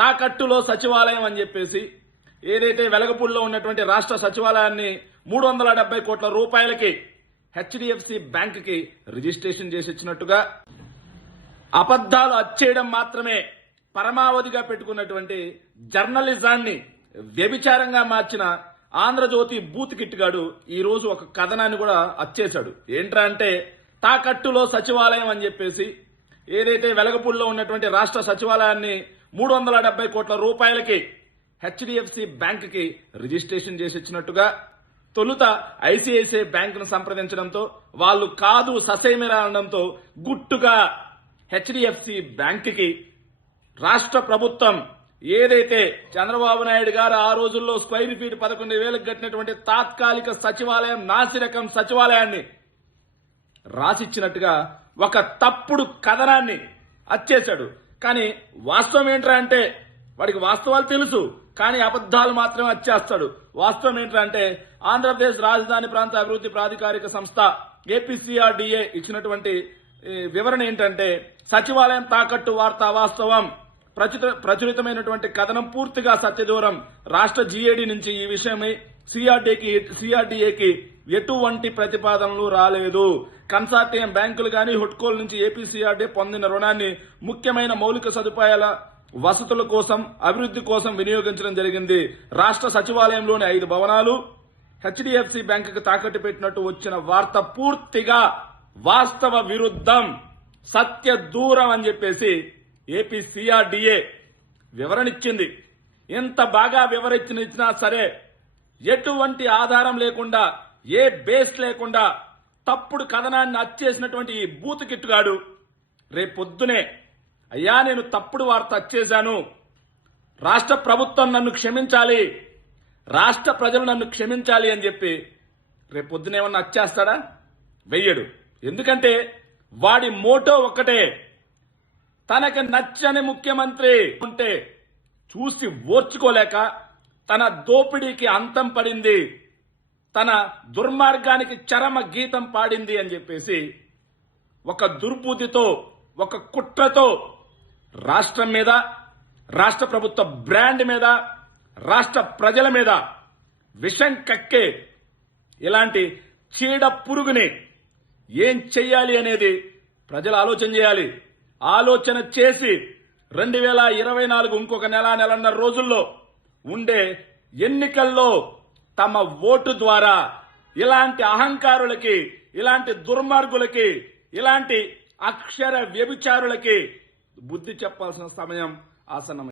తాకట్టులో సచివాలయం అని చెప్పేసి ఏదైతే వెలగపూడిలో ఉన్నటువంటి రాష్ట్ర సచివాలయాన్ని మూడు వందల డెబ్బై కోట్ల రూపాయలకి హెచ్డిఎఫ్సి బ్యాంక్కి రిజిస్ట్రేషన్ చేసి ఇచ్చినట్టుగా అబద్ధాలు అచ్చేయడం మాత్రమే పరమావధిగా పెట్టుకున్నటువంటి జర్నలిజాన్ని వ్యభిచారంగా మార్చిన ఆంధ్రజ్యోతి బూత్ కిట్టుగాడు ఈ రోజు ఒక కథనాన్ని కూడా అచ్చేశాడు. ఏంట్రా అంటే తాకట్టులో సచివాలయం అని చెప్పేసి ఏదైతే వెలగపూడిలో ఉన్నటువంటి రాష్ట్ర సచివాలయాన్ని మూడు వందల డెబ్బై కోట్ల రూపాయలకి హెచ్డిఎఫ్సి బ్యాంక్కి రిజిస్ట్రేషన్ చేసి ఇచ్చినట్టుగా తొలుత ఐసిఐసిఐ బ్యాంకును సంప్రదించడంతో వాళ్ళు కాదు ససేమిరా అనడంతో గుట్టుగా హెచ్డిఎఫ్సి బ్యాంక్కి రాష్ట్ర ప్రభుత్వం ఏదైతే చంద్రబాబు నాయుడు గారు ఆ రోజుల్లో స్క్వైర్ ఫీట్ పదకొండు వేలకు కట్టినటువంటి తాత్కాలిక సచివాలయం నాసిరకం సచివాలయాన్ని రాసిచ్చినట్టుగా ఒక తప్పుడు కథనాన్ని అచ్చేశాడు. కానీ వాస్తవం ఏంట్రా అంటే వాడికి వాస్తవాలు తెలుసు కానీ అబద్ధాలు మాత్రమే వచ్చేస్తాడు వాస్తవం ఏంట్రా అంటే ఆంధ్రప్రదేశ్ రాజధాని ప్రాంత అభివృద్ధి ప్రాధికారిక సంస్థ ఏపీసీఆర్డీఏ ఇచ్చినటువంటి వివరణ ఏంటంటే సచివాలయం తాకట్టు వార్త వాస్తవం. ప్రచుర ప్రచురితమైనటువంటి కథనం పూర్తిగా సత్యదూరం. రాష్ట్ర జీఏడీ నుంచి ఈ విషయమై సిఆర్టీకి సిఆర్టీఏకి ఎటువంటి ప్రతిపాదనలు రాలేదు. కన్సార్టియం బ్యాంకులు గాని హుట్కోల్ నుంచి ఏపీసీఆర్డీ పొందిన రుణాన్ని ముఖ్యమైన మౌలిక సదుపాయాల వసతుల కోసం అభివృద్ధి కోసం వినియోగించడం జరిగింది. రాష్ట్ర సచివాలయంలోని ఐదు భవనాలు హెచ్డిఎఫ్సి బ్యాంకుకు తాకట్టు పెట్టినట్టు వచ్చిన వార్త పూర్తిగా వాస్తవ విరుద్ధం సత్య దూరం అని చెప్పేసి ఏపీ సిఆర్డిఏ వివరణ ఇచ్చింది. ఎంత బాగా వివరించిన ఇచ్చినా సరే ఎటువంటి ఆధారం లేకుండా ఏ బేస్ లేకుండా తప్పుడు కథనాన్ని అచ్చేసినటువంటి ఈ బూత్ కిట్టుగాడు రేపొద్దునే అయ్యా నేను తప్పుడు వార్త అచ్చేశాను రాష్ట్ర ప్రభుత్వం నన్ను క్షమించాలి. రాష్ట్ర ప్రజలు నన్ను క్షమించాలి అని చెప్పి రేపొద్దున ఏమన్నా అచ్చేస్తాడా వెయ్యడు. ఎందుకంటే వాడి మోటో ఒక్కటే. తనకి నచ్చని ముఖ్యమంత్రి ఉంటే చూసి ఓర్చుకోలేక తన దోపిడీకి అంతం పడింది. తన దుర్మార్గానికి చరమ గీతం పాడింది అని చెప్పేసి ఒక దుర్బుద్ధితో ఒక కుట్రతో రాష్ట్రం మీద రాష్ట్ర ప్రభుత్వ బ్రాండ్ మీద రాష్ట్ర ప్రజల మీద విషం కక్కే ఇలాంటి చీడ పురుగుని ఏం చెయ్యాలి అనేది ప్రజలు ఆలోచన చేయాలి. ఆలోచన చేసి రెండు వేల ఇరవై నాలుగు ఇంకొక నెల నెలన్నర రోజుల్లో ఉండే ఎన్నికల్లో తమ ఓటు ద్వారా ఇలాంటి అహంకారులకి ఇలాంటి దుర్మార్గులకి ఇలాంటి అక్షర వ్యభిచారులకి బుద్ధి చెప్పాల్సిన సమయం ఆసనం